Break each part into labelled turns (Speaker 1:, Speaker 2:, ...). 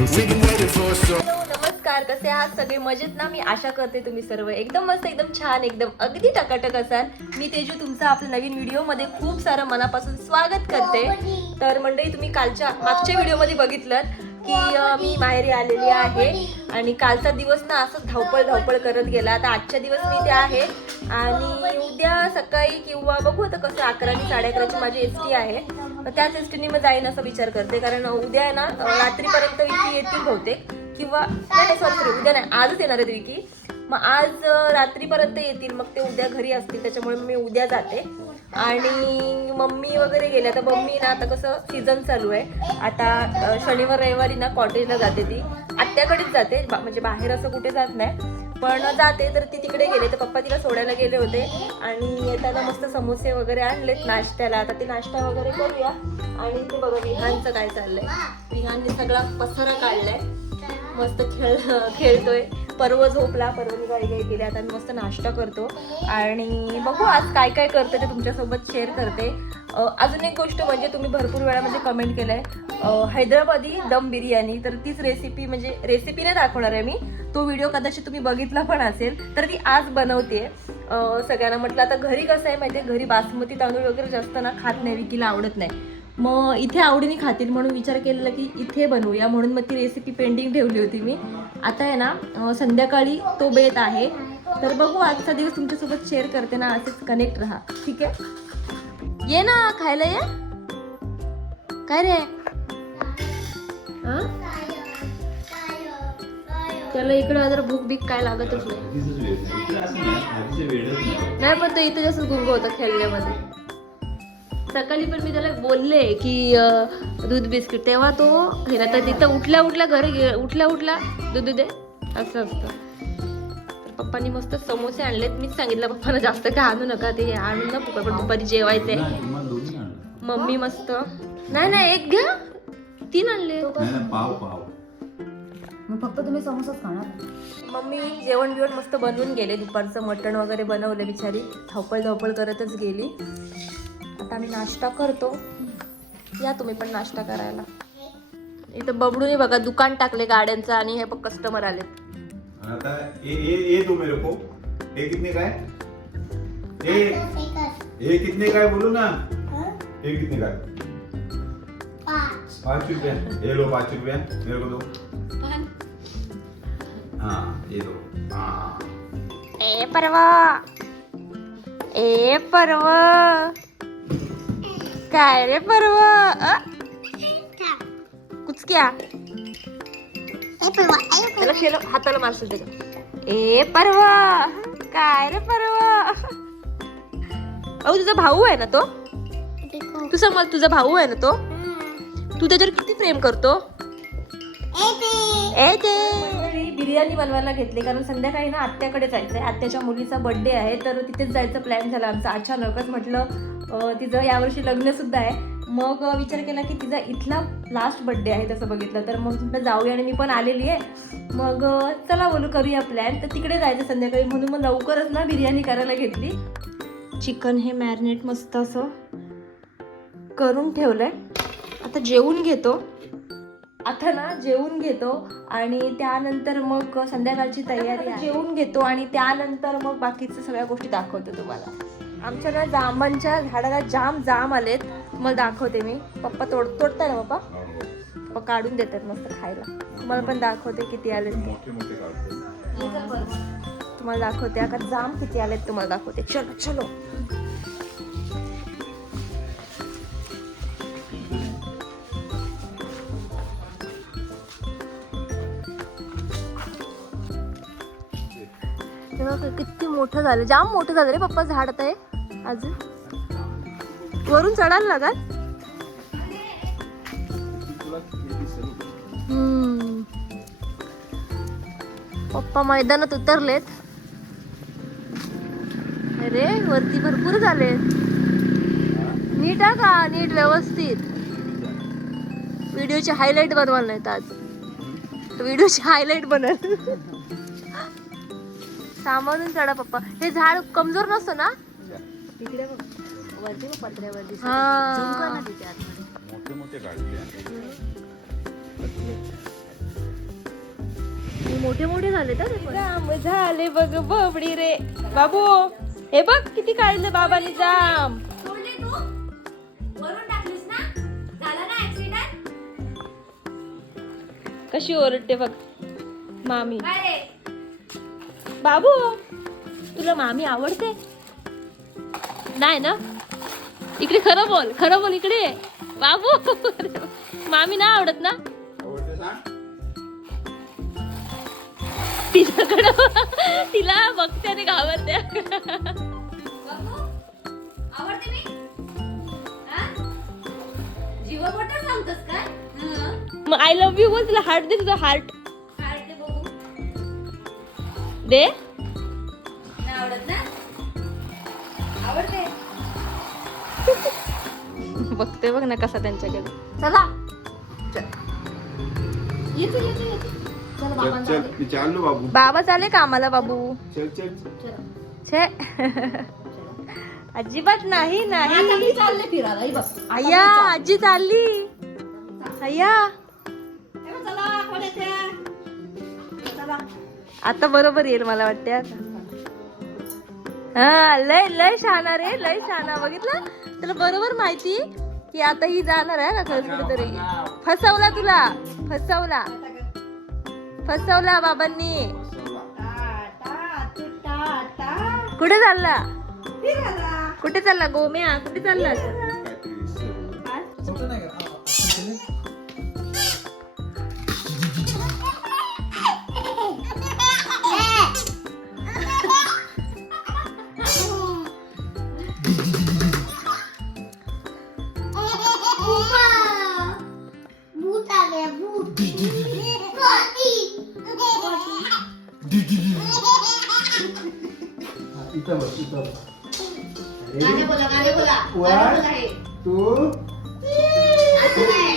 Speaker 1: Hello नमस्कार कसे आहात सगळे? मजेत ना? मी आशा करते तुम्ही सर्व एकदम मस्त एकदम छान एकदम अगदी टकाटक असाल. मी तेजू तुमचं आपल्या नवीन व्हिडिओमध्ये खूप सारं मनापासून स्वागत करते. तर मंडळी तुम्ही कालच्या मागच्या व्हिडिओमध्ये बघितलं की मी माहेरी आलेली आहे आणि कालचा दिवस ना असं धावपळ धावपळ करत गेला. आता आजच्या दिवस मी ते आहे आणि उद्या सकाळी किंवा बघू आता कसं अकरा आणि साडे अकराची माझी एस टी आहे. त्याच एसटीने मग जाईन असा विचार करते. कारण उद्या आहे ना रात्रीपर्यंत विकी येतील बहुतेक. किंवा नाही सॉरी उद्या नाही आजच येणार आहेत विकी. मग आज रात्रीपर्यंत येतील मग ते उद्या घरी असतील त्याच्यामुळे मी उद्या जाते. आणि मम्मी वगैरे गेल्या तर मम्मी ना आता कसं सीझन चालू आहे. आता शनिवार रविवारी ना कॉटेजला जाते ती. आत्याकडेच जाते म्हणजे बाहेर असं कुठे जात नाही. पण जाते तर ती तिकडे गेले. तर पप्पा तिला सोडायला गेले होते. आणि येताना मस्त समोसे वगैरे आणलेत नाश्त्याला. आता ते नाश्ता वगैरे करूया. आणि ते बघा विहानचं काय चाललंय. विहानने सगळा पसारा काढलाय. मस्त खेळ खेळतोय. पर्व झोपला. पर्वनी काही गाई केले आता मी मस्त नाश्ता करतो. आणि बघू आज काय काय करते ते तुमच्यासोबत शेअर करते. अजून एक गोष्ट म्हणजे तुम्ही भरपूर वेळा म्हणजे कमेंट केलंय. आहे हैदराबादी दम बिर्याणी तर तीच रेसिपी म्हणजे रेसिपी नाही दाखवणार आहे मी. तो व्हिडिओ कदाचित तुम्ही बघितला पण असेल तर ती आज बनवते सगळ्यांना म्हटलं आता घरी कसं आहे माहिती घरी बासमती तांदूळ वगैरे जास्त ना खात नाही विकीला आवडत नाही. मग इथे आवडीने खातील म्हणून विचार केलेला की इथे बनवूया म्हणून मग ती रेसिपी पेंडिंग ठेवली होती मी. आता आहे ना संध्याकाळी तो बेत आहे. तर बघू आजचा दिवस तुमच्यासोबत शेअर करते ना असेच कनेक्ट राहा. ठीक आहे? ये ना खायला ये. काय रे? त्याला इकडे जर भूक बीक काय लागतच नाही. नाही पण तो इथे जास्त गुंग होता खेळण्यामध्ये. सकाळी पण मी त्याला बोलले की दूध बिस्किट. तेव्हा तो हे ना तर तिथं उठल्या उठल्या घरी उठल्या उठल्या दूध दे. असं असतं. पप्पांनी मस्त समोसे आणलेत. मीच सांगितलं पप्पांना जास्त काय आणू नका ते आणून ना पप्पा पण दुपारी जेवायचे मम्मी मस्त. नाही नाही एक घ्या. तीन आणले.
Speaker 2: पाव पाव.
Speaker 3: मग फक्त तुम्ही समोसाच खाणार.
Speaker 1: मम्मी जेवण बिवण मस्त बनवून गेले. दुपारचं मटण वगैरे बनवलं बिचारी. धावपळ धावपळ करतच गेली. आता आम्ही नाश्ता करतो. या तुम्ही पण नाश्ता करायला. इथं बबडूने बघा दुकान टाकले गाड्यांचं आणि हे बघ कस्टमर आले
Speaker 2: आता ये ये ये दो मेरे को। ये कितने का है? ये ये कितने का है बोलो ना? ये कितने का है? पाँच। रुपया। ये लो पाँच रुपया। मेरे को दो। हाँ ये दो। हाँ।
Speaker 1: ए परवा। ए परवा। काय रे परवा? कुछ क्या? त्याला खेळ हाताला मारशील त्याच्या ए परवा. काय रे परवा? अहो तुझा भाऊ आहे ना तो? तू सांग मला तुझा भाऊ आहे ना तो? तू त्याच्यावर किती प्रेम करतो? बिर्याणी बनवायला घेतली कारण संध्याकाळी ना आत्याकडे जायचं आहे आत्याच्या मुलीचा बर्थडे आहे तर तिथेच जायचं प्लॅन झाला. आमचा अचानकच म्हटलं अं, तिचं यावर्षी लग्न सुद्धा आहे. मग विचार केला की तिचा इथला लास्ट बर्थडे आहे तसं बघितलं तर मग म्हटलं जाऊया आणि मी पण आलेली आहे. मग चला बोलू करूया प्लॅन तर तिकडे जायचं संध्याकाळी. म्हणून मग लवकरच ना बिर्याणी करायला घेतली. चिकन हे मॅरिनेट मस्त असं करून ठेवलंय. आता जेवून घेतो. आता ना जेवून घेतो आणि त्यानंतर मग संध्याकाळची तयारी आहे. जेवून घेतो आणि त्यानंतर मग बाकीच्या सगळ्या गोष्टी दाखवतो तुम्हाला. आमच्या ना जांबांच्या झाडाला जाम जाम आलेत. तुम्हाला दाखवते मी. पप्पा तोड तोडताय ना पप्पा? पप्पा काढून देतात मस्त खायला. तुम्हाला पण दाखवते किती
Speaker 2: काढते.
Speaker 1: तुम्हाला दाखवते. आता जाम किती आलेत तुम्हाला दाखवते. चलो चलो. हे किती मोठं झालं. जाम मोठं झालं रे पप्पा झाड आता हे. अजून. वरून चढायला लागाल पप्पा मैदानात उतरलेत. अरे वरती भरपूर झाले. नीट आहे का? नीट व्यवस्थित. व्हिडिओची हायलाइट बनवायला नाहीत आज. व्हिडिओची हायलाइट बनल. सांभाळून चढा पप्पा. हे झाड कमजोर नसतं ना?
Speaker 3: तिकडे बघ. वरती
Speaker 1: हा.
Speaker 3: आतमध्ये.
Speaker 2: मोठे मोठे
Speaker 1: मोठे मोठे झाले तर जाम झाले बघ बबडी रे. बाबू हे बघ किती काढलं बाबांनी जाम.
Speaker 3: सोडले तू? वरून टाकलीस ना? झाला ना ऍक्सिडेंट
Speaker 1: कशी ओरडते बघ मामी.
Speaker 3: काय रे?
Speaker 1: बाबू तुला मामी आवडते? नाही ना? इकडे खरं बोल खरं बोल इकडे. बाबू. मामी आवडत ना?
Speaker 2: आवडते सांग
Speaker 1: तिच्याकडं तिला बघते आणि घाबरते. मग आय लव्ह यू बोल तिला हार्ट दे तुझा हार्ट दे
Speaker 3: आवडत ना? आवडते.
Speaker 1: बघते बघ ना कसा त्यांच्याकडे.
Speaker 3: चला. येते येते येते. चल
Speaker 2: चल
Speaker 3: बाबांचा
Speaker 2: चल. मी चाललो बाबू.
Speaker 1: बाबा चाले कामाला बाबू.
Speaker 2: चल चल.
Speaker 1: छे. अजिबात नाही नाही.
Speaker 3: आता मी चालले फिरायला. ही बघ.
Speaker 1: अय्या आजी चालली. अय्या.
Speaker 3: ए बघ, चला कोण येते. चला.
Speaker 1: आता बरोबर येईल मला वाटते आता. हा लय लय शहाणा रे लय शहाणा. बघितलं? तुला बरोबर माहिती की आता ही जाणार आहे का खरंच कुठेतरी. फसवला तुला. फसवला. फसवला बाबांनी. कुठे चालला? कुठे चालला गोम्या कुठे चालला?
Speaker 2: इथं बस इथं बस
Speaker 3: गाणे बोला गाणे बोला गाणे. बोला हे
Speaker 2: तू
Speaker 3: असं नाही.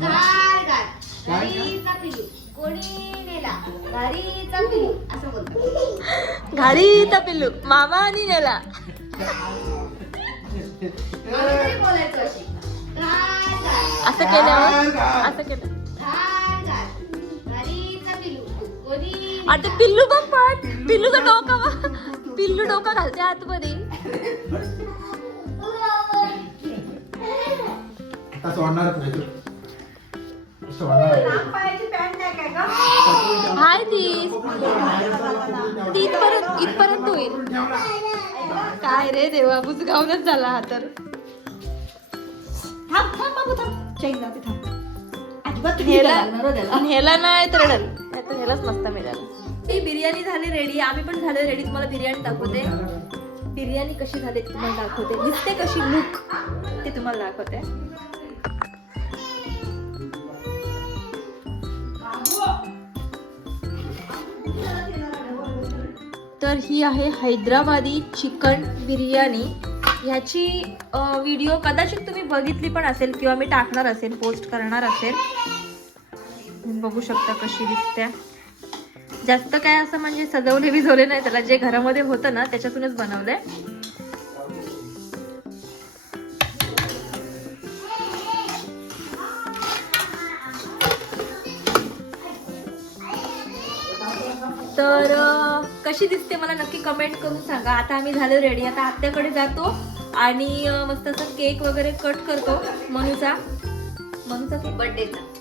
Speaker 3: गार गार.
Speaker 2: काय?
Speaker 3: गाडीचा पिलू. कोणी नेला पिलू असं बोलतात
Speaker 1: घाडीचा पिल्लू मामानी नेला
Speaker 3: आम्ही तरी बोलायचो अशी गार गार.
Speaker 1: असं केल्यावर. असं केलं
Speaker 3: गार गार. गाडीचा पिलू. कोणी
Speaker 1: अरे ते पिल्लू बघ पण पिल्लूचं डोकं बघ. पिल्लू डोकं घालते आतमध्ये.
Speaker 2: सोडणार
Speaker 1: हाय ती. ती इथपर्यंत इथपर्यंत होईल. काय रे देवा बुजगावनच झाला हा तर.
Speaker 3: थांब थांब बाबू थांब. चैन जाते थांब. अजिबात हो
Speaker 1: ह्याला नाही तर रडल तर ह्यालाच मस्त मिळालं. ती बिर्याणी झाली रेडी आम्ही पण झाले रेडी तुम्हाला बिर्याणी दाखवते. बिर्याणी कशी झाली तुम्हाला दाखवते. दिसते कशी लुक ते तुम्हाला दाखवते. तर ही आहे हैदराबादी चिकन बिर्याणी. ह्याची व्हिडिओ कदाचित तुम्ही बघितली पण असेल किंवा मी टाकणार असेल पोस्ट करणार असेल. बघू शकता कशी दिसते. जास्त काय असं म्हणजे सजवले बिजवले नाही त्याला जे घरामध्ये होतं ना त्याच्यातूनच बनवलंय. तर कशी दिसते मला नक्की कमेंट करून सांगा. आता आम्ही झालो रेडी आता आत्याकडे जातो आणि मस्त असं केक वगैरे कट करतो. मनूचा. मनूचा केक
Speaker 3: बर्थडेचा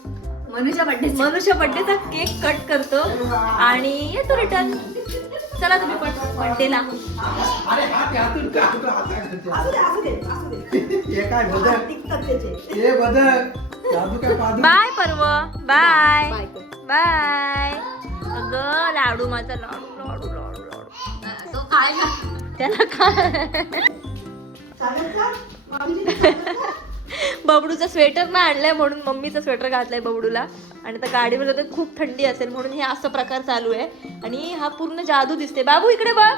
Speaker 3: मनुष्या बर्थडे
Speaker 1: मनुष्य बर्थडेचा केक कट करतो आणि येतो रिटर्न चला तुम्ही पण बर्थडेला
Speaker 2: अरे हात हातून का? हात काय बदल? बदल. जादू काय पादू?
Speaker 1: बाय पर्व. बाय.
Speaker 3: Bye
Speaker 1: bye. अगं लाडू माझा लाडू लाडू लाडू लाडू.
Speaker 3: तो काय
Speaker 1: त्याला काय बबडूचा स्वेटर ना आणलाय म्हणून मम्मीचा स्वेटर घातलाय बबडूला. आणि आता गाडीमध्ये तर खूप थंडी असेल म्हणून हे असं प्रकार चालू आहे. आणि हा पूर्ण जादू दिसते बाबू इकडे बघ.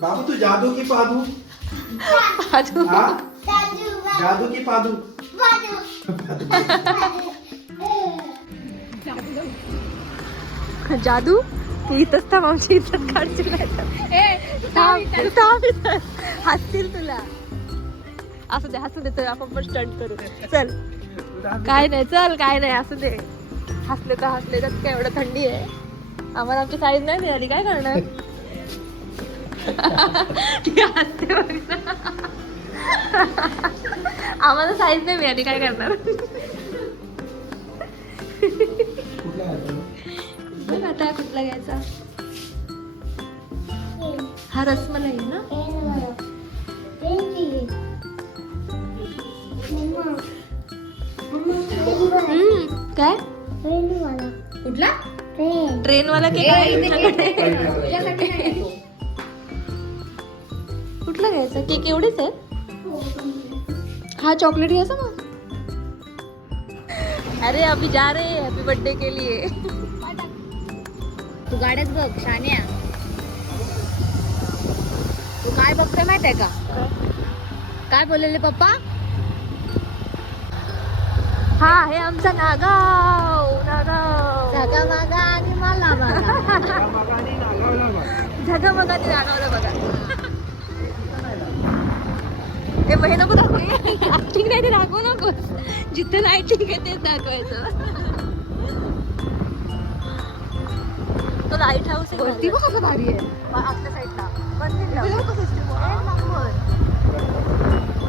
Speaker 2: बाबू तू जादू की पादू?
Speaker 1: जादू
Speaker 4: दादू
Speaker 2: जादू की पादू?
Speaker 1: जादू? तू इथंच थांब आमची इज्जत काढशील नाही तर. थांब. हसतील तुला. असू दे हसू दे तर आपण पण स्टंट करू. चल. काय नाही चल काय नाही असू दे. हसले तर हसले तर काय एवढं थंडी आहे? आम्हाला आमची साईज नाही मिळाली काय करणार. आम्हाला साईज नाही मिळाली काय करणार? बघ आता कुठला घ्यायचा. हा रसमलाई ना? काय?
Speaker 3: कुठला?
Speaker 1: ट्रेन वाला केक आहे. कुठला घ्यायचा? केक एवढेच आहे हा चॉकलेट घ्यायचा मग? अरे अभी जा रहे हैं हैप्पी बर्थडे के लिए
Speaker 3: तू गाड्यात बघ शान्या. तू काय बघतोय माहीत आहे का? काय? बोललेले पप्पा?
Speaker 1: हा हे आमचा नागाव. नागाव.
Speaker 3: आणि मला मागा
Speaker 1: झगमगाने नागावला बघा. हे मग हे नको दाखवू. ऍक्टिंग नाही ते दाखवू नको. जिथे लाईटिंग आहे तेच दाखवायचं. तो लाइट हाऊस आहे
Speaker 3: वरती बघ कसं भारी आहे.
Speaker 1: आपल्या साईडला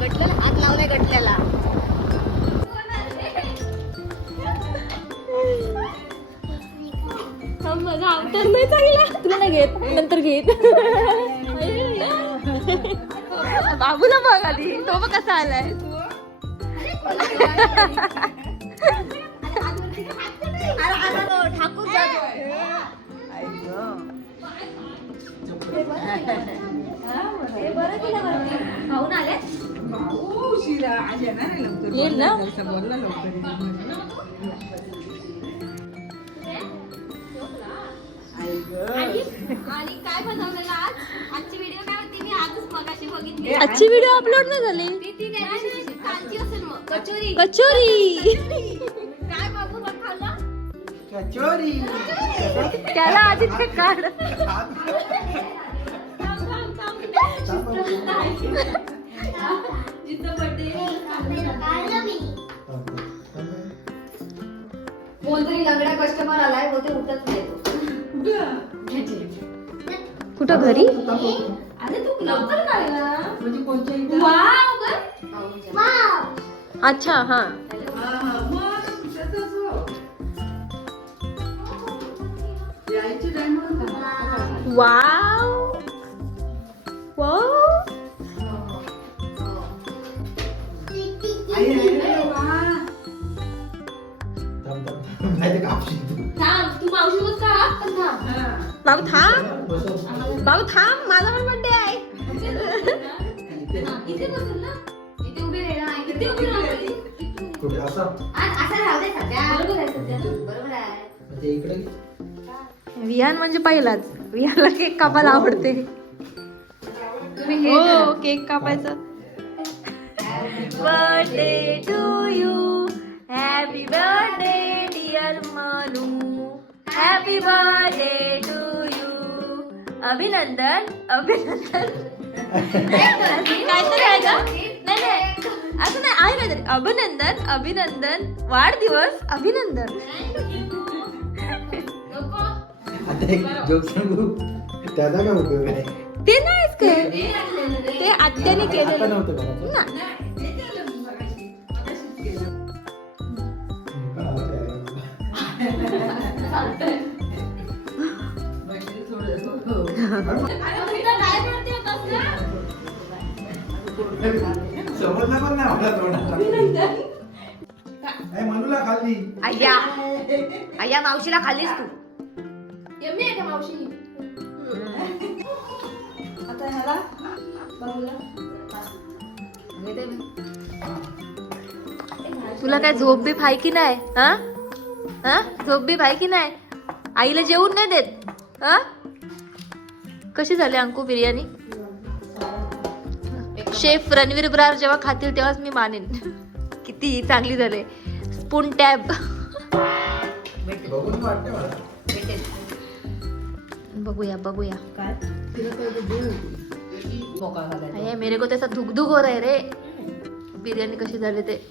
Speaker 3: गटल्याला हात लावलाय गटल्याला
Speaker 1: माझा अवतार नाही चांगला. तुला नाही घेत? नंतर घेत बाबूला बघ आधी. तो बघ कसा आलाय.
Speaker 3: ठाकूर आले
Speaker 1: येईल ना?
Speaker 3: आणि काय बनवलेलं आज? आजची व्हिडिओ काय होती? मी आजच मगाशी बघितली.
Speaker 1: आजची व्हिडिओ अपलोड नाही झाली?
Speaker 3: ती ती नाही कालची असेल मग. कचोरी.
Speaker 1: कचोरी.
Speaker 3: काय बाबू बघ खाल्लं?
Speaker 2: कचोरी.
Speaker 1: त्याला आधी ते काढ.
Speaker 3: कोणतरी लंगडा कस्टमर आलाय होते उठत नाही. तो
Speaker 1: कुठं घरी?
Speaker 3: अरे तू लवकर काढला वाव बघ.
Speaker 1: अच्छा हा. वाव. वाव.
Speaker 3: थांब तू मावशी बस का? पण थांब
Speaker 1: बाबू थांब. बाबू थांब माझा पण बर्थडे आहे.
Speaker 3: हा,
Speaker 1: विहान म्हणजे पहिलाच. विहानला केक कापायला आवडते.
Speaker 3: हे.
Speaker 1: हो cake कापायचं. Birthday to you happy birthday dear Manu happy birthday to you अभिनंदन अभिनंदन. काहीतरी आहे का? नाही नाही. असं नाही आहे काहीतरी. अभिनंदन अभिनंदन. वाढदिवस अभिनंदन.
Speaker 3: नको.
Speaker 2: आता एक जोक सांगू? त्याचा काय उपयोग आहे
Speaker 1: ते नाहीच काय
Speaker 3: ते
Speaker 1: आत्याने
Speaker 2: नव्हतं करायचं.
Speaker 1: ना
Speaker 2: समजलं पण नाही मला तोंडाला ए, मनूला खाल्ली
Speaker 3: आय्या आय्या मावशीला खाल्लीस तू.
Speaker 1: यम्मी आहे का मावशी? आता ह्याला बाबूला तुला काय झोप बी आहे की नाही हा? हा? झोप बी आहे की नाही? आईला जेवून नाही देत? हा? कशी झाली अंकू बिर्याणी? शेफ रणवीर ब्रार जेव्हा खातील तेव्हाच मी मानेन. किती चांगली झाले. Spoon tab. बघूया बघूया. मेरे को त्याचा धुक धुक हो रहा है रे. बिर्याणी कशी झाली ते?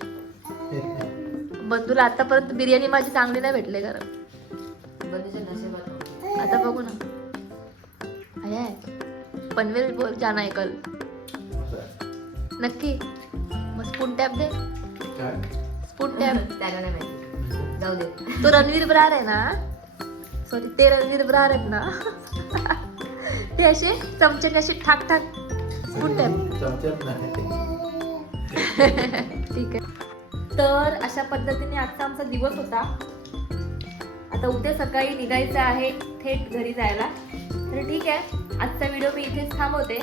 Speaker 1: बंधूला आतापर्यंत बिर्याणी माझी चांगली नाही भेटले कारण
Speaker 3: बंदूच्या नशिबात नव्हतं.
Speaker 1: आता बघू ना. आहे आहे. पनवेल बोल जाना आहे कल. नक्की. मग स्पून टॅप दे. स्पून टॅप
Speaker 3: त्याला नाही माहिती. जाऊ दे.
Speaker 1: तो रणवीर ब्रार आहे ना? सॉरी ते रणवीर ब्रार आहेत ना? ते असे चमच्याने असे ठाक ठाक स्पून टॅप ठीक आहे. तर अशा पद्धतीने आजचा आमचा दिवस होता. आता उद्या सकाळी निघायचं आहे थेट घरी जायला. तर ठीक आहे आजचा व्हिडिओ मी इथेच थांबवते.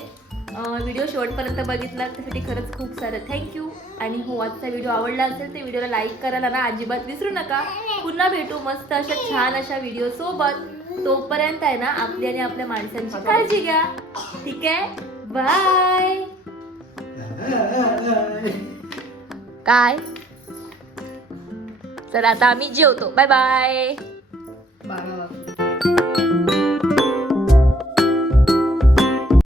Speaker 1: व्हिडिओ शेवटपर्यंत बघितला त्यासाठी खरंच खूप सारं थँक्यू आणि हो आजचा व्हिडिओ आवडला असेल तर व्हिडिओला लाईक करायला ना अजिबात विसरू नका. पुन्हा भेटू मस्त अशा छान अशा व्हिडिओ सोबत. तोपर्यंत आहे ना आपली आणि आपल्या माणसांची काळजी घ्या. ठीक आहे? बाय काय? तर आता आम्ही जेवतो. Bye bye
Speaker 3: bye